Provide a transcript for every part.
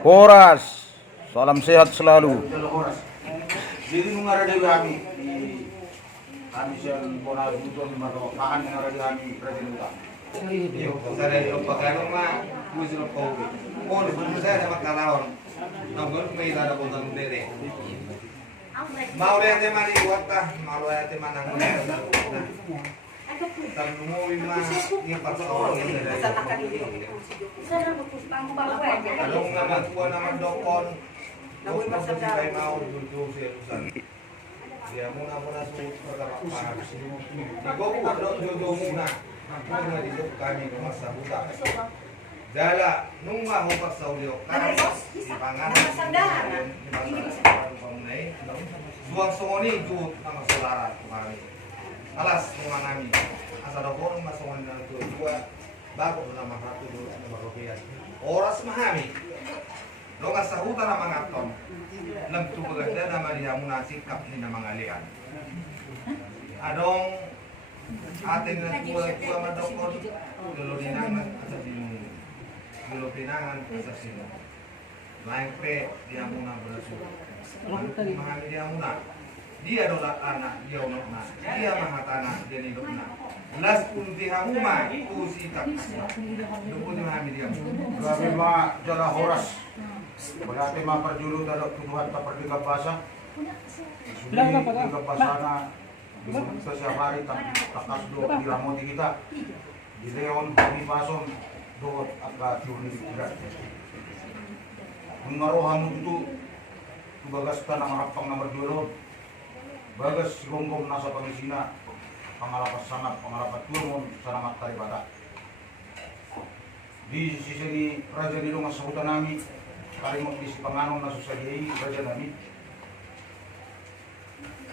Horas, salam sehat selalu. Jadi mengarah dari kami kami siang bona buton mato kaan mengarah dari kami presiden utama. Iyo, saya yung pagkano nga puso ng COVID. Kung ano saya na magkalaon, nanggon may tada ko ng dere. Maulay ate mali wata, maulay ate manang. Tanong mo yung mga yung pagkakaon yung dere. Along naman po naman dokon. Dokon sa kay mau duduk siya usan. Dia muna suot pagkakapan. Ikaw po, duduk muna. Ang mga dito kami ng sa buta. Dala, nung mahupas sa ulyo, kahit si pangalan, suwang sungoni, juot na masularan kami. Alas, nung namin, asa daw ko nung masungoni na ito, bago na makatulog na marupiyan. Oras mahami. Nung sa huta na mga tom, nagtubaganda na Maria muna sikap ni na mga lian. Adong ating nagkuha madokon, gulupinangan asasino. Lain pre, dia muna berasal. Mga dia muna. Dia adalah anak, dia unak na. Dia mahatana, dia hidup na. Las punti hamuma, itu si tak. Dukun yung hamid dia. Grabe mga jala horas. Bagate mga parjulo dalok tuduhan ta pagdigapasa. Digapasa na bisa siya hari takas do dilamon di kita. Di leon di pason do agak jurni kita. Mengaruhan itu tugas ka ng harapang na marjulo. Bagas gonggong nasa pangisina pangalapas sangat pangalapat turun sa namat taribata. Di sisi ni Raja Nilong sa hutan namin kalimot di si panganong nasusayay Raja namin.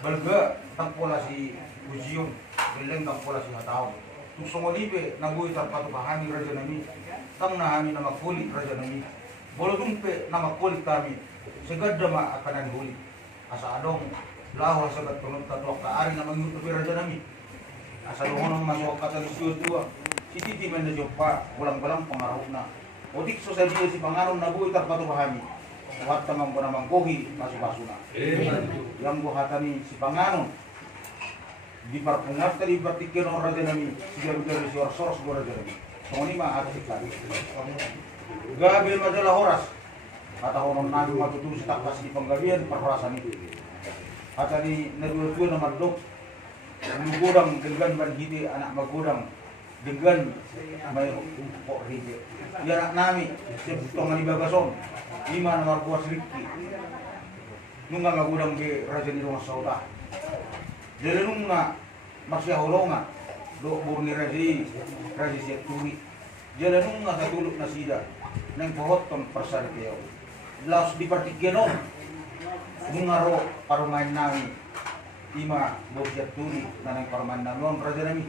Balga tangpola si Ujion, bileng tangpola si Hataw. Tusong olibe nabuhi tarpatupahani Raja namin. Tang nahami na magkulit Raja namin. Bolodumpe na magkulit kami. Sigad dama akanan huli. Asa adong lawa sagat tunod tatwak kaari na mangyutupi Raja namin. Asa luhon ang maswak katalisuyo tuwa. Si Titi man na pa, walang-walang pangarap na. O dik so sa diyo si panganon na buhay tarpatupahani. Huwag tamang ko namang kohi, masu-masu na. Yang buhatan ni si panganon. Di parpungat tadi berpikir orang Raja namin. Siya bigari si oras-oras ko Raja namin. So ni maatik lagi. Gabi madalah horas. Kata orang nabi matutulis takas di penggabian perhorasan itu. Kata ni nadul-dul na madlok. Nugudang dengan banhiti anak magudang dengan may upo ride. Yan nami sebutong ni Bagason. Lima nomor buas Riki. Nunga magudang di Raja ni Rumah Sauda. Jadi nunga masya holonga do burni Raja siya turi. Jadi nunga katulog na sida nang pohot tong persaritiyo. Laos di partikeno. Nunga ro parumain nami. Ima bosya turi na nang parumain namin Raja nami.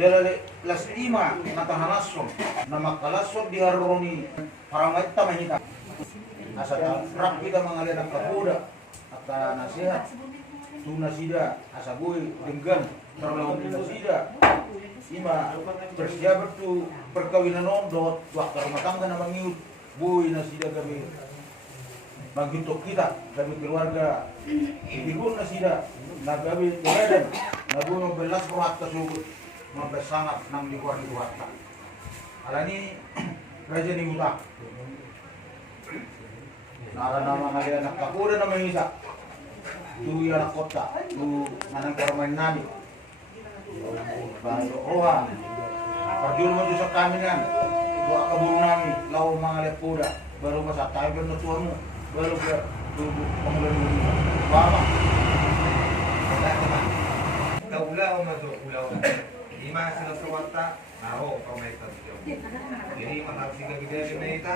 Jadi las lima natahanason na makalason di haroni paramay tamahita. Asa rak kita mengalir ang kapuda at nasihat. Tu nasida asa buhay denggan terlalu di nasida. Ima persiapan tu perkawinan dot waktu rumah tangga na mangiut buhay nasida kami maghitok kita kami keluarga ibun nasida nagabi badan nabuno belas ruhat kasugod mabesangat nang di luar ta. Alani Raja ni Muta. Nara nama kalian nak kapuda na mangisa. Tu ya kota, tu nanang permain nami. Bayo oha. Perjul mo sa kami nan. Dua kaburu nami, lau mga lepuda. Baru masa tayo na tuamu. Baru ke tubu pengelola mo. Bama. Kaulaw madukulaw. Lima sila sa wata, naro pamaitan siya. Jadi matapos kita kita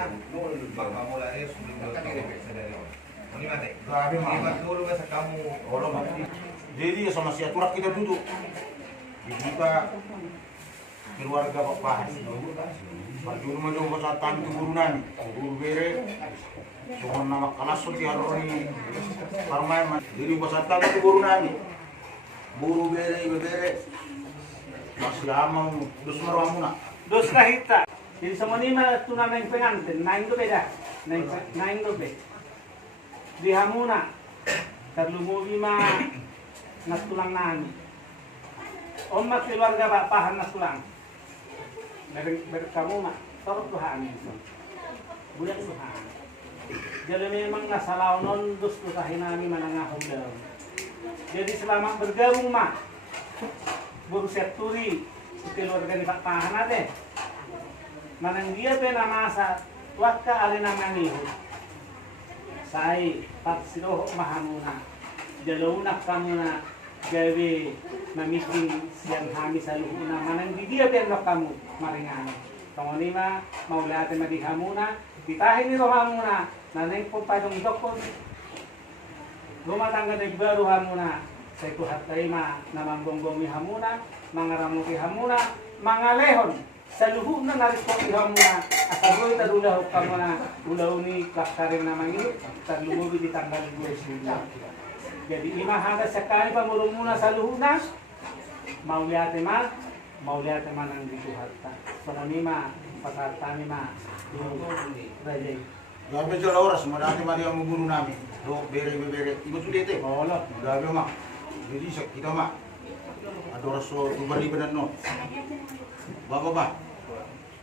baka mula rin sumunod ka sa dali. Muni mate. Grabe Di mga. matulog sa kamu. Olo mati. Jadi sama si aturak kita duduk. Kita keluarga bapak. Perjul mo do sa tan guru nami. Guru bere. Sumun nama kalasot di haroni parmay. Jadi sa tan guru nami. Guru bere. Masih amang dos marwa muna. Dos kahita. Jadi semua ni mah tunangan pengantin, naik tu beda, naik tu beda. Di hamuna, terlumubi mah nak tulang nani. Omat keluarga bapahan nak tulang. Berkamu mah, torok Tuhan itu, budak Tuhan. Jadi memang nasalau non dus tusahinami manangahum dalam. Jadi selama bergabung mah, berusia turi keluarga di bapahan ada. Manang dia pena masa wakka alina manihu sai paksiroh mahamuna jalaunak kamuna gawe mamiting siang hami saluhuna manang dia pena kamu maringan kamu lima mau lihat madihamuna ditahin ni rohamuna naneng pun padong dokon rumah tangga dari baru hamuna saya ku hatai ma namang gonggongi hamuna mangaramuki hamuna mangalehon saluhuk na naris ko ihamuna asagoy tarulah kamuna ulaw ni kakkarin naman yun tarlumubi di tanggal gue sila jadi imahanga sekali pamulong muna saluhuk na mauliate ma nang dituhatta so kami ma pasartani ma rajay Yang medyo oras, marami ang muguro namin. Do, bere. Iba sulit eh. Wala. Grabe ma. Jadi kita ma. Ada oras so, tubalibanan no. Baba.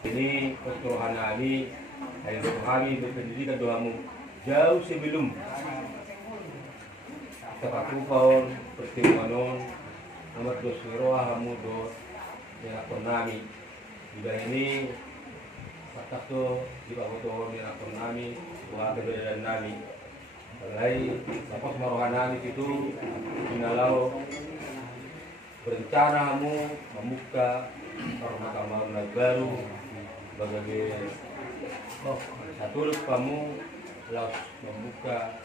Ini perturuhan kami, dari kami berpendidikan doamu jauh sebelum kapakupon pertemuan nomor dos roa hamudo yang kami juga ini patak to di bawah yang kami buat keberadaan kami. Mulai dapat maruhan kami itu inalau berencana kamu membuka rumah kamu baru sebagai satu kamu telah membuka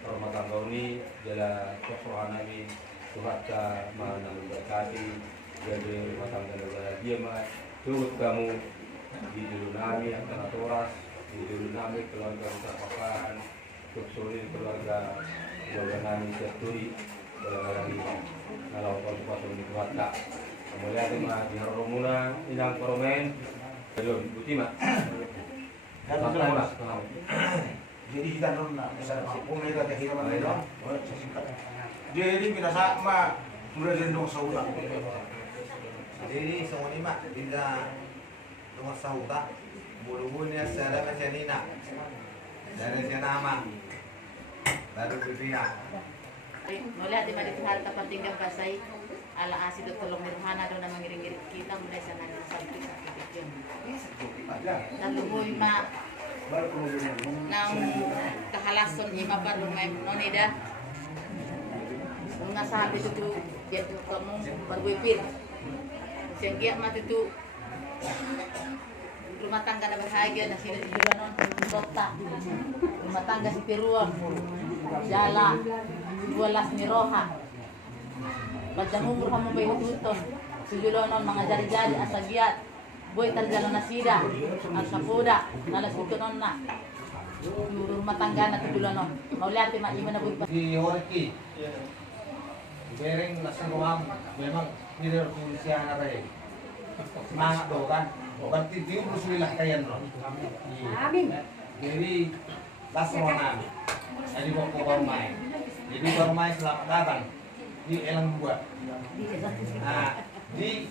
rumah tangga ini adalah persoalan ini Tuhan mana memberkati jadi rumah tangga negara dia mah turut kamu di dulu nami antara toras di dulu nami keluarga usahakan suksulit keluarga nami terturi keluarga ini kalau kalau di Tuhan tak kemudian mah di Romuna inang Koromen belum Butima. Jadi kita ron na sa kung may katahiran nila. Jadi pinasa ma mula din dong sa utak. Jadi semua ni mak bila rumah sahuta bulu-bulu niya sa laban siya nina dari siya nama baru berpihak. Mula di mana hal dapat tinggal pasai ala asid tolong nirhana do na mangiring-iring kita mulai sa nang sabti sa kibigyan. Lalu ma nang kahalason ima baru may nonida. Nung nasabi itu jatuh kamu berwipir. Sehingga mati itu rumah tangga na bahagia na sila si Jubanon, Dokta. Rumah tangga si Piruang, Jala, Bualas ni Roha. Pagdamumur kamu may hututon, si Jubanon mga jari-jari asagiat, boy tarjalo na sida, asapuda, nalasutunon na. Rumah tangga na si Jubanon. Mauliati ma-ima na boy pa. Di Horiki, bereng nasa ruang memang nilir tulisya na rin. Semangat do kan. Berarti dia berusulilah kalian loh. Amin. Jadi lasonan. Jadi baru main. Jadi baru main selamat datang di Elang buat. Nah, di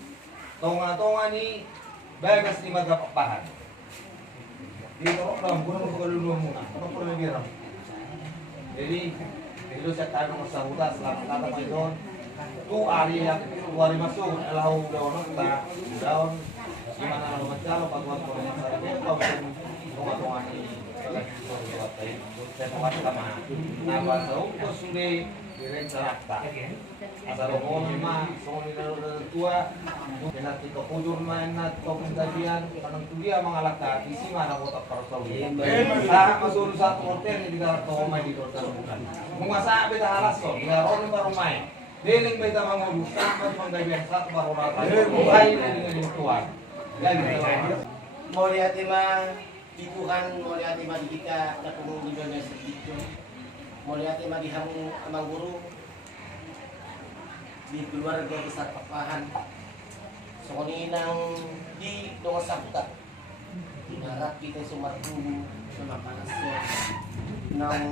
tonga-tonga ni bagas ni magapapahan. Di dalam gunung kelulu muna. Apa perlu biram. Jadi itu saya tahu masa muda selamat datang di don. Tu hari yang luar masuk elahu daun kita daun gimana kalau mencalo paguan korban sarapnya kau tonga-tonga ni saya mau sama nama tahu sudah direng sarakta asal mau memang soalnya tua kena kita kujur main nat kau pengajian kanang tu dia mengalahkan isi mana kota parasau saya masuk satu hotel di dalam toko main di kota bukan menguasai beta alas kok ya orang baru main deling beta mangudu sampai penggajian satu baru rata mulai dengan tuan ya gitu mau lihat ima ikukan mau lihat ima kita na di dunia sedikit mau lihat ima di hamu amang guru di keluarga besar papahan soalnya nang di donga sakuta Ibarat kita sumartulo sa makalasyon ng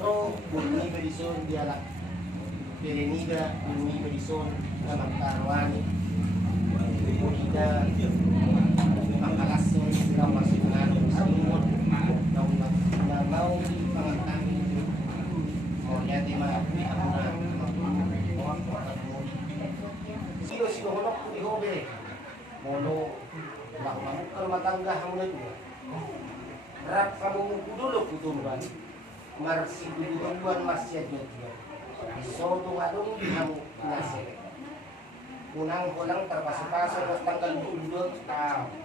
ro bunyi bedison dialak Perenida bunyi bedison na magkarwani kita makalasyon sila masinano sa imod na mau pangantangin mo yati maapni ako na sino honok ko di hobe mono lakmamuk rumah tangga hamunan rap kamu dulu kutumban marsi duduan masjid dia isoto adong hamu nasere unang kulang terpasok-pasok ke tanggal 22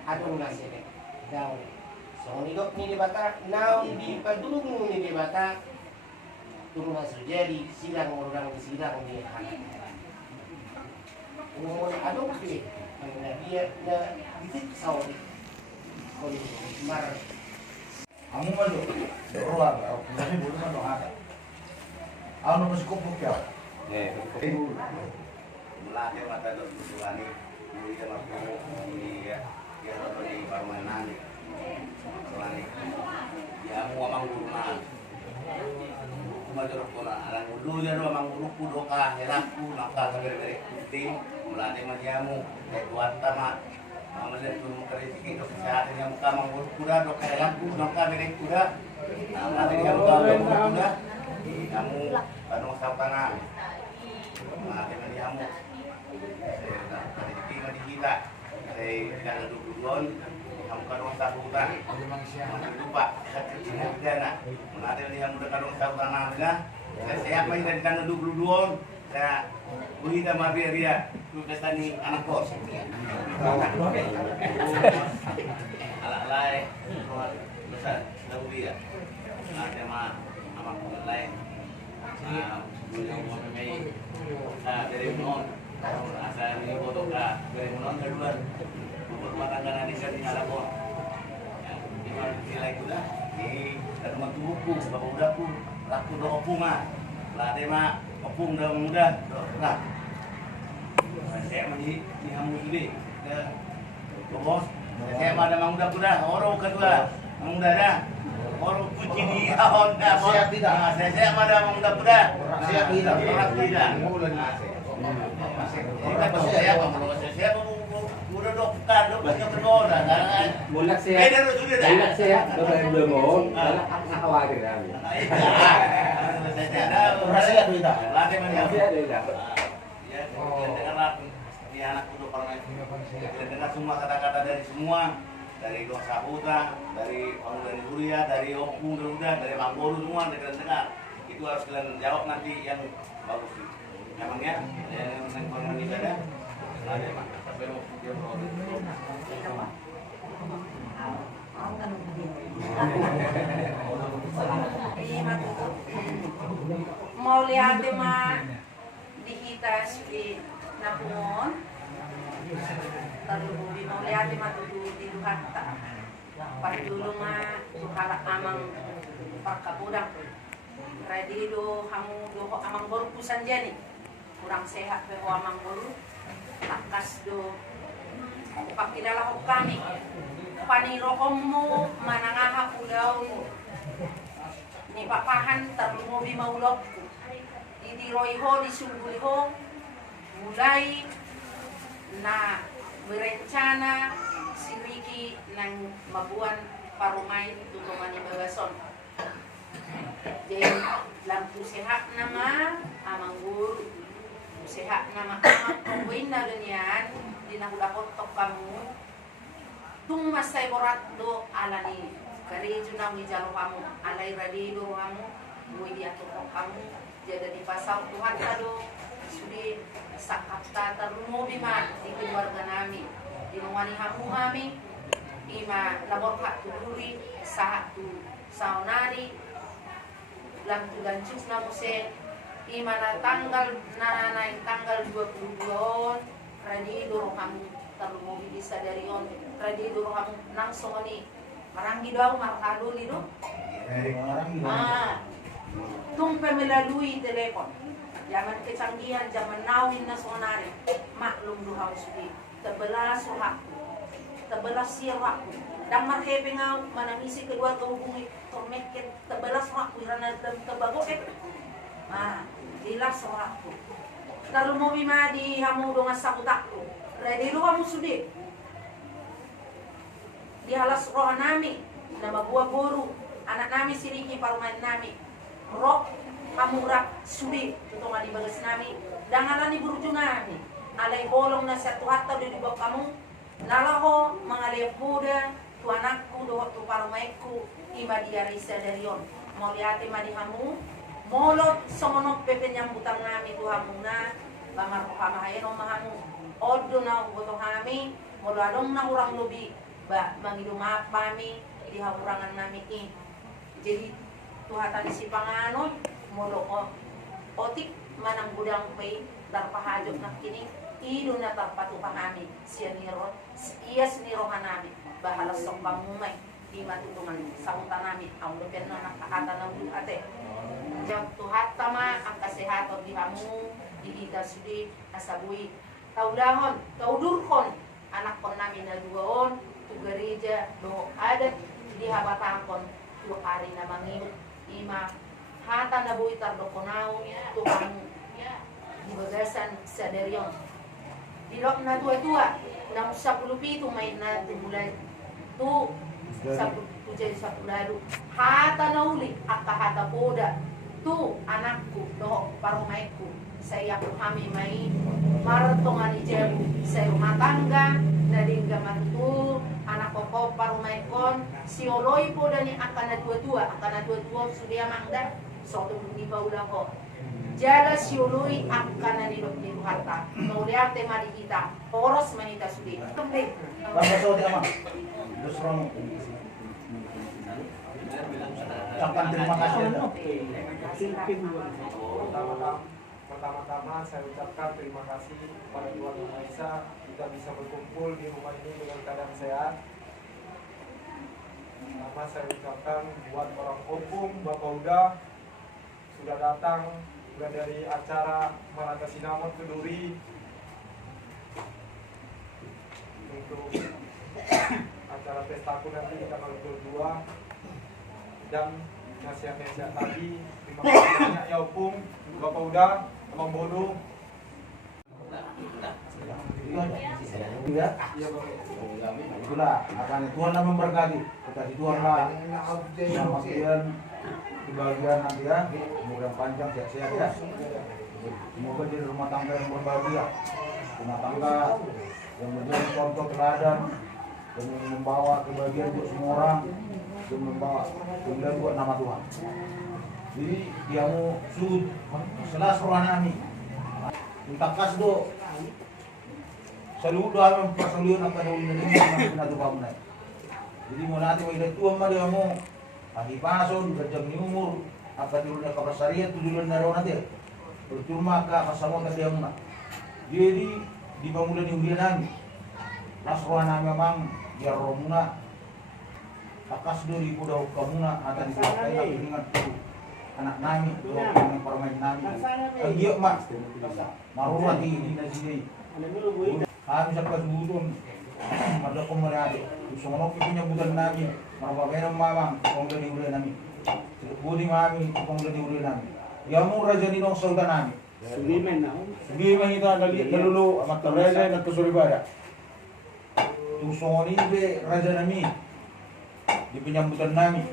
adong nasere daw so nidok ni di bata now di padulung ni di bata tunggu terjadi sidang orang sidang di hati umur adong pilih dia na titik sauri kon mar Amo malo, ruang, kasi bulu man ada. Ano ba si kupok ya? Mulanya mata do tuani, muli na ko ni ya to ni permainan. Tuani. Ya mo amang gurman. Major ko na alang ulo ya ro amang ulo ko ka helak ko naka gere-gere puting mulanya magyamo kay buat tama. Amalan tu mengkritik dok kesehatan yang muka manggul kuda dok helak ku naka mere kuda. Nanti dia muka kuda. Kamu kanong sapana. Mati man diamo. Tadi tinggal di kita. Saya tidak duduk kamu kanong sabuta. Mana lupa kecilnya pidana. Mati dia muda kanong sapana na. Saya apa yang kan duduk saya buhita maberia tu pestani anak kos. Ala-alai besar tahu dia. Ada mah amak lain. Punya mau memei. Dari non asal ni foto ka dari non kedua. Rumah tangga nanti saya tinggal lapor. Di mana nilai kuda? Ni rumah tubuhku, bapak udahku, laku do opunga. Lah dia mah opung dah muda. Nah. Saya mah di hamu gede. Ke bos. Saya mah ada mang muda kuda, orang kedua. Mang muda dah. Orang kucing di Honda. Siap tidak? Saya mah ada mang muda kuda. Siap tidak? Orang tidak. Saya apa mau saya udah dokter dokternya kedua kan. Mulak Eh saya. dia sudah dah. Mulak saya. Kalau belum mau, nak khawatir kami. Rahasia kita. Latih mana Masih ada tidak? ya, dengarlah ini anak kudu parmen. Dengar semua kata-kata dari semua, dari dosa huta, dari orang dari Huria, dari Opung Garuda, dari Mangboru semua dengar. Itu harus kalian jawab nanti yang bagus. Memangnya yang korban ibadah ada mak. Tapi mau dia mau lihat ma dikita si napungon terlebih mau lihat ma tudu di duhatta dulu ma tuharak amang pakabudang ready do hamu do amang baru pusan jani kurang sehat pe amang baru takas do pakilala ko kami panirokommu manangaha udaw ni papahan terlumobi maulok didiroiho disungguliho mulai na berencana si Ricky ng mabuan parumay tutungan ni Bagason jadi lampu sehat nama amang guru sehat nama amang pungguin na ganyan dinakudakot tok kamu tung masay borat do alani kari junang mijalo kamu alay radido kamu muy diatur kamu jadi di pasal Tuhan kado sudi sakapta terlumo bima di keluarga nami di rumah hamu kami ima labor hak tuduri sahat tu saunari lam tu gancus na muse ima na tanggal tanggal 22 radido kamu terlumo bisa dari on radido kamu nang songoni maranggi daw markado lido tumpe melalui telepon zaman kecanggihan zaman nawin na sonari maklum duhaw sudi tebelas suhak tabalas siya raku. Dang marhepe nga manamisi kedua kahubungi tormeket tabalas raku irana dam tabago dilas raku. Kalau mau bima di hamu dongas sakutakku, ready lu kamu sudi. Di halas roh nami, nama buah boru, anak nami siriki parumain nami, roh kamu rak sudi, tutungan di bagas nami, dangalan di buruju nami, alai bolong na satu hatta di bawah kamu, nalaho mengalih muda, tu anakku doa tu parumaiku, ima dia risa darion, mau lihat ima di hamu, molot songonok pepe nyambutan nami tu hamu na, lamar kamahayan omahamu, odo na ugoto kami, molo adong na urang lobi, mangidum apa mi di haurangan nami ini. Jadi tuhatan si panganon molo otik manang gudang pay tarpahajok nak kini ido na tarpatu kami siya niro iya siniro hanami bahalas sok pamumay di matutungan sautan nami ang lupen na nakakata ng ate. Jam tuhata ma ang kasehaton di hamu di ita sudi asabui taudahon taudurkon anak kon namin na duwaon tu gereja do adat di habatakon tu hari na mangimut ima hata na buitar do konau tu kamu di bagasan saderion di lok na tua-tua na 10 main na dimulai tu 10 jadi 10 lalu hata na uli akka hata poda tu anakku do parumaiku saya kami mai martongan ijabu saya rumah tangga dari gamatu anak koko parumaikon si oloi po dani akan na dua sudia mangda so tu di paula ko jala si oloi akan na di harta mau lihat tema di kita poros manita sudi tumbe Bangsa Saudi ama. Terus orang ucapkan terima kasih. Pertama-tama saya ucapkan terima kasih kepada Tuhan Yang Maha Esa kita bisa berkumpul di rumah ini dengan keadaan sehat. Pertama saya ucapkan buat orang Opung, Bapak Uda sudah datang sudah dari acara Marata Sinamon ke Duri untuk acara pestaku nanti di tanggal 22 dan nasihat-nasihat tadi. Terima kasih banyak ya Opung, Bapak Uda, Abang Bodo. Ya, itulah akan Tuhan lah memberkati. Kasih Tuhan lah kebahagiaan kebahagiaan nanti ya, semoga panjang sehat-sehat ya. Semoga di rumah tangga yang berbahagia, rumah tangga yang menjadi contoh teladan, yang membawa kebahagiaan buat semua orang, yang membawa kemuliaan buat nama Tuhan. Jadi dia mau sud selas rohanani minta kas do saludo amang pasaluyo ng panahon na rin pinatupam na. Jadi mo natin may nagtuwang ma dia mo pahipason gajang ni umur apa tiru na kapasariya tujulan na raw natin bercuma ka kasama ka dia mo na. Jadi di pamula ni ulian namin las rohanani memang biar roh muna takas do di kudaw ka muna atan di patay na piningan tu anak nami, doa yang permain nami. Iya mak, maruah di sini. Kami sampai sebutun, ada komerade. Semua punya bukan nami, maruah merem mamang, kongga di udah nami. Budi mami, kongga di udah nami. Ya mau raja di nong sultan nami. Sugimen itu ada lihat dulu amat raja dan kesuribada. Tusoni be raja nami di penyambutan nami.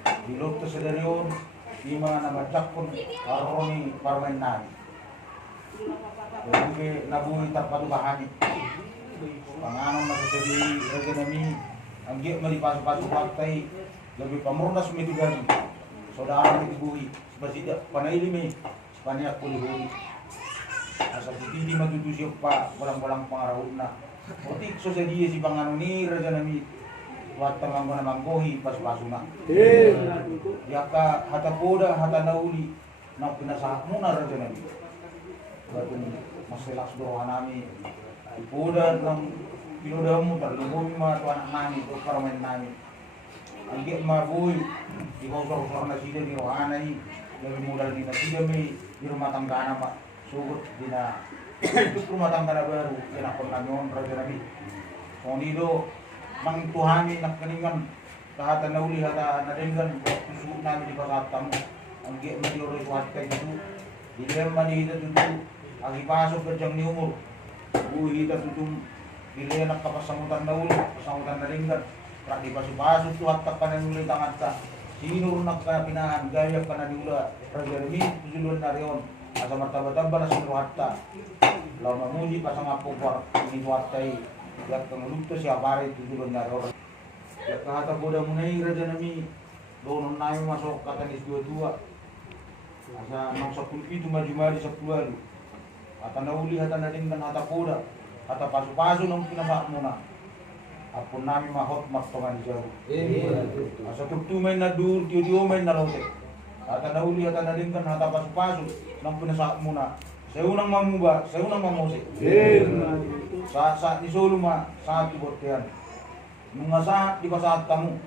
Di lot kesedarion. Di mga namacakon aroni parmain nami. Jadi nabuhi terpadu-bahani. Panganon nasasadi raja nami ang giyak maripasu-pasu partai lebih pamurnas mitigasi. Saudara mitibuhi sebasida panailimi sepanyak pulihuri. Asa titidi matutusi pa walang-walang pangarawin na. Otik sosadi si panganon ni raja nami watang ang mga manggohi pas-paso na. Yaka hata poda hata nauli na pinasahat mo na raja nabi. Batun mas relax doa nami. Poda ng pinuda mo talungoy mga anak nami o paramain nami. Ang giyak mabuhay di usor-usor na sila di rohanay lalu modal di na sila may di rumah tangga na pa sugot di na itu rumah tangga na baru yan ako na yun raja nabi. Kung dito nang tuhani nak keningan kahatan na uli hata nadenggan tusuk namin di pasatan ang giya madioro ko hatkay dito dilem manihita dito ang ipasok ka diyang ni umur uhita dito dilem nak kapasamutan na uli pasamutan na denggan pra di pasok tu hatak ka na uli tangat ka sinur nak ka pinahan gaya ka na niula rajarmi tujulun na riyon asa martaba-taba na sinur hatta law mamuji pasang apo par ini hatkay yak kang lupto siya pare tujulun na riyon yak kahata boda munai raja nami donon nayo masuk katanis dua-dua asa nang 10 itu maju-maju 10 lalu hata nauli hata nadinggan hata koda hata pasu-pasu nang pinasak muna apun nami mahot maktongan di jauh asa tuktumen na dur tiyo-tiyomen na lote hata nauli hata nadinggan hata pasu-pasu nang pinasak muna seunang mamuba seunang mamose sa ni soluma satu botian mengasahat di pasahat kamu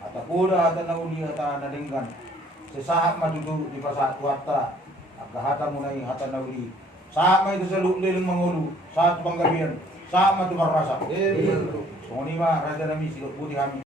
ata koda hata nauli hata nadinggan sesahat madudu di pasahat kuata aga hata munai hata nauli sama itu seluk-leleng mangulu saat panggabian sama tu marasa so ni ma raja nami siluk putih kami